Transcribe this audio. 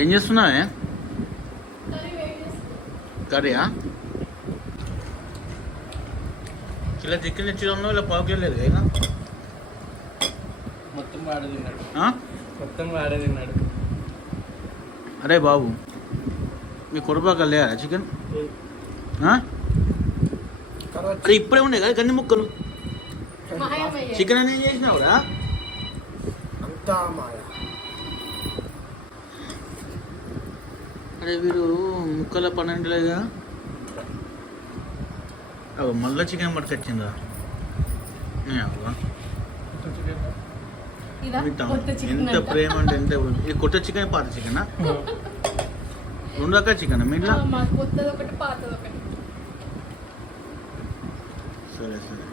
ఏం చేస్తున్నావే? కర్రీయా? ఇలా చికెన్ తెచ్చిలో ఇలా పావు కిలో లేదు కదా? మొత్తం వాడే తిన్నాడు. మొత్తం వాడే తిన్నాడు. అరే బాబు, మీ కొడుపాకలు లేదా చికెన్? అరే ఇప్పుడే ఉండే కదా గన్ని ముక్కలు. చికెన్ అని ఏం చేసినావురా? అరే వీరు ముక్కల 12 లేదా? అవ మళ్ళీ చికెన్ పట్టుకొచ్చిందా? ఎంత ప్రేమ అంటే ఎంత. ఇది కొత్త చికెన్ పాత చికెనా? 2 రకాల చికెన్ మీ ఇంట్లో? సరే సరే.